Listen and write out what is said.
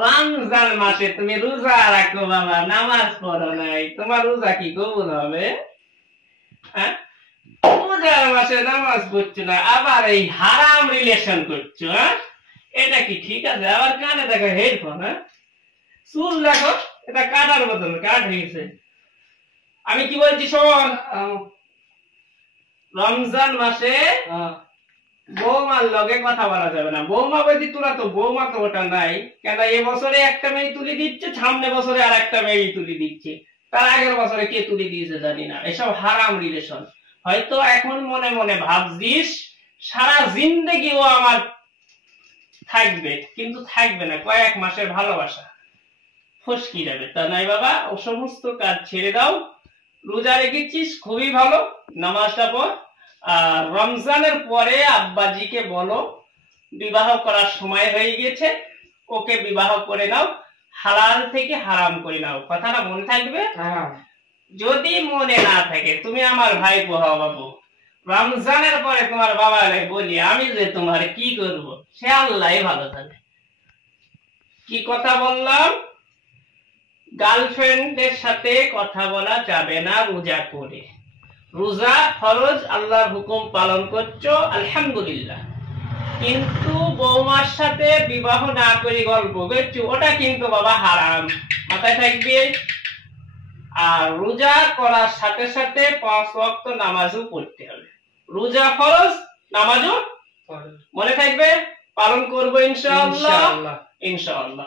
রমজান মাসে তুমি রোজা রাখো বাবা, নামাজ পড়ো নাই, তোমার রোজা কি কবুল হবে? হ্যাঁ, রোজার মাসে নামাজ পড়ছো না, আবার এই হারাম রিলেশন করছো। হ্যাঁ, এটা কি ঠিক আছে? আবার কানে দেখো হেডফোন, হ্যাঁ, চুল দেখো, এটা কাটার বদল কাট হয়েছে। আমি কি বলছি শোন, রমজান মাসে বৌমার লগে কথা বলা যাবে না। বৌমা বলছি তোরা তো বৌমা তো ওটা নাই কেন? এই বছরে একটা মেয়ে তুলি দিচ্ছে, সামনে বছরে আর একটা মেয়ে তুলি দিচ্ছে, তার আগের বছরে কে তুলি দিয়েছে জানি না। এসব হারাম রিলেশন। হয়তো এখন মনে মনে ভাবছিস সারা জিন্দেগি ও আমার থাকবে, কিন্তু থাকবে না। কয়েক মাসের ভালোবাসা ফসকি যাবে, তা নাই বাবা। ও সমস্ত কাজ ছেড়ে দাও। রোজা রেখেছিস, খুবই ভালো, নামাজটা পড়। আর রমজানের পরে আব্বাজিকে বলো বিবাহ করার সময় হয়ে গেছে, ওকে বিবাহ করে নাও, হালাল থেকে হারাম করে নাও। কথাটা মনে থাকবে? যদি মনে না থাকে তুমি আমার ভাই হও বাবু। রমজানের পরে তোমার বাবা বলি আমি যে তোমার কি করব, সে আল্লাহ ভালো থাকে। কি কথা বললাম? গার্লফ্রেন্ডের সাথে কথা বলা যাবে না রোজা করে। রোজা ফরজ, আল্লাহর হুকুম পালন করছো, আলহামদুলিল্লাহ। কিন্তু বৌমার সাথে বিবাহ না করে গল্প করছো, ওটা কিন্তু বাবা হারাম, মাথায় থাকবে। আর রোজা করার সাথে সাথে 5 ওয়াক্ত নামাজও পড়তে হবে। রোজা ফরজ, নামাজও মনে থাকবে, পালন করবো ইনশাআল্লাহ। ইনশাআল্লাহ।